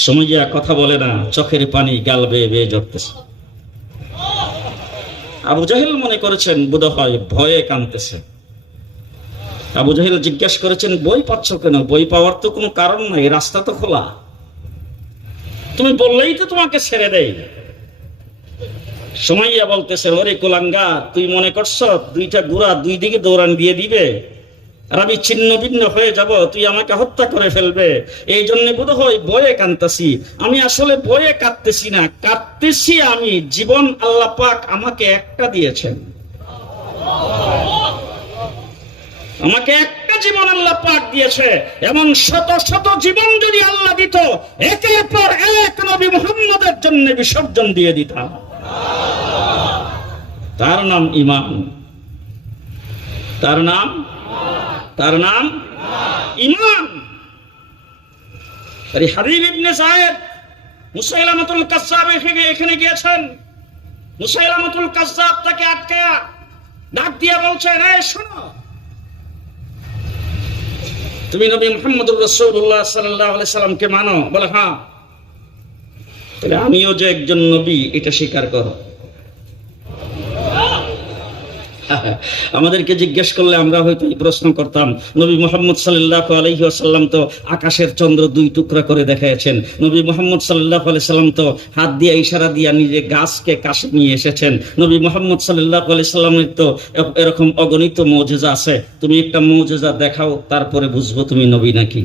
সুমাইয়া কথা বলে না, চোখের পানি গাল বেয়ে বেয়ে ঝরতেছে। আবু জাহেল মনে করেছেন বোধহয় ভয়ে কাঁদতেছে। আবু জাহেল জিজ্ঞাসা করেছেন, বই পাচ্ছ কেন? বই পাওয়ার তো কোনো কারণ নাই, রাস্তা তো খোলা, তুমি বললেই তো তোমাকে ছেড়ে দেয়। সুমাইয়া বলতেছে, ওরে কুলাঙ্গা, তুই মনে করছ দুইটা গুড়া দুই দিকে দৌড়ান দিয়ে দিবে আর আমি ছিন্ন ভিন্ন হয়ে যাব, তুই আমাকে হত্যা করে ফেলবে, এই জন্য বোধহয় বয়ে কাঁদতেছি। আমি আসলে বয়ে কাঁদতেছি না, কাঁদতেছি আমি জীবন আল্লাহ পাক আমাকে একটা দিয়েছেন, আমাকে একটা জীবন আল্লাহ পাক দিয়েছে। এমন শত শত জীবন যদি আল্লাহ দিত, একের পর এক নবী মুহাম্মদের জন্য বিসর্জন দিয়ে দিতাম। তার নাম ঈমান, তার নাম ঈমান। আরে হাবিব ইবনে যায়েদ মুসাইলামাতুল কাজ্জাব এখানে গিয়েছেন। মুসাইলামাতুল কাজ্জাব তাকে আটকায়া ডাক দিয়ে বলছেন, এই শোনো, তুমি নবী মুহাম্মদুর রাসূলুল্লাহ সাল্লাল্লাহু আলাইহি সাল্লামকে মানো? বলে হ্যাঁ। তাহলে আমিও যে একজন নবী এটা স্বীকার করো। আমাদেরকে জিজ্ঞেস করলে আমরা হয়তো এই প্রশ্ন করতাম, নবী মুহাম্মদ সাল্লাল্লাহু আলাইহি ওয়াসাল্লাম তো আকাশের চন্দ্র দুই টুকরা করে দেখিয়েছেন, নবী মুহাম্মদ সাল্লাল্লাহু আলাইহি সাল্লাম তো হাত দিয়ে ইশারা দিয়ে নিজে গাছকে কাছে নিয়ে এসেছেন, নবী মুহাম্মদ সাল্লাল্লাহু আলাইহি সাল্লামের তো এরকম অগণিত মুজিজা আছে, তুমি একটা মুজিজা দেখাও, তারপরে বুঝবো তুমি নবী নাকি।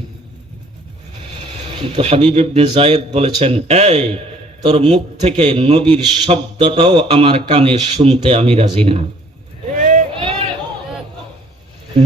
কিন্তু হাবিব ইবনে যায়েদ বলেছেন, এই তোর মুখ থেকে নবীর শব্দটাও আমার কানে শুনতে আমি রাজি না,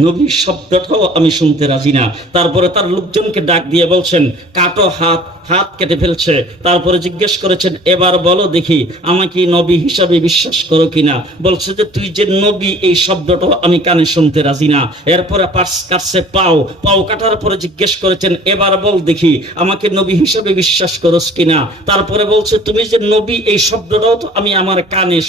নবীর শব্দটাও আমি শুনতে রাজি না। তারপরে তার লোকজনকে ডাক দিয়ে বলছেন, কাটো হাত, হাত কেটে ফেলছে। তারপরে জিজ্ঞেস করেছেন, এবার বলো দেখি আমাকে নবী হিসাবে বিশ্বাস করো কিনা? বলছে যে তুই যে নবী এই শব্দটাও আমি কানে শুনতে রাজি না। এরপরে কাটছে পাও, পাও কাটার পরে জিজ্ঞেস করেছেন, এবার বল দেখি আমাকে নবী হিসাবে বিশ্বাস করোস কিনা? তারপরে বলছে, তুমি যে নবী এই শব্দটাও তো আমি আমার কানে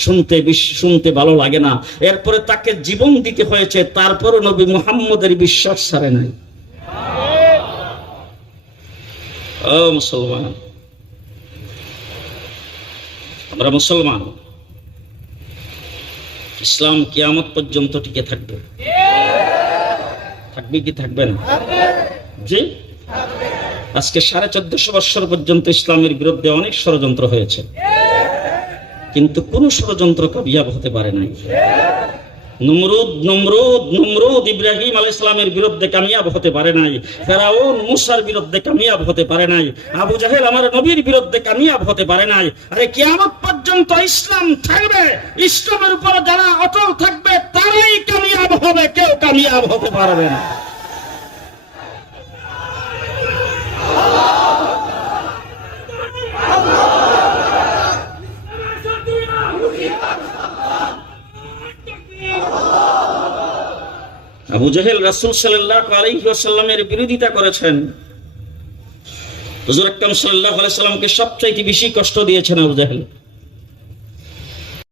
শুনতে ভালো লাগে না। এরপরে তাকে জীবন দিতে হয়েছে, তারপরে নবী মুহাম্মদের বিশ্বাস ছাড়ে নাই। ও মুসলমান, আমরা মুসলমান, ইসলাম কিয়ামত পর্যন্ত টিকে থাকবে। থাকবে কি থাকবে না? জি, আজকে 1450 বছর পর্যন্ত ইসলামের বিরুদ্ধে অনেক ষড়যন্ত্র হয়েছে, কিন্তু কোন ষড়যন্ত্র কামিয়াব হতে পারে নাই। নমরুদ ইব্রাহিম আলাইহিস সালামের বিরুদ্ধে কামিয়াব হতে পারে নাই, ফেরাউন মুসার বিরুদ্ধে কামিয়াব হতে পারে নাই, আবু জাহেল আমার নবীর বিরুদ্ধে কামিয়াব হতে পারে নাই। আরে কিয়ামত পর্যন্ত ইসলাম থাকবে, ইসলামের উপর যারা অটল থাকবে তারাই কামিয়াব হবে, কেউ কামিয়াব হতে পারবে না। আবু জাহেল রাসূল সাল্লাল্লাহু আলাইহি ওয়াসাল্লামের বিরোধিতা করেছেন। হুজুর আকরাম সাল্লাল্লাহু আলাইহি ওয়াসাল্লামকে সবচাইতে বেশি কষ্ট দিয়েছেন আবু জাহেল।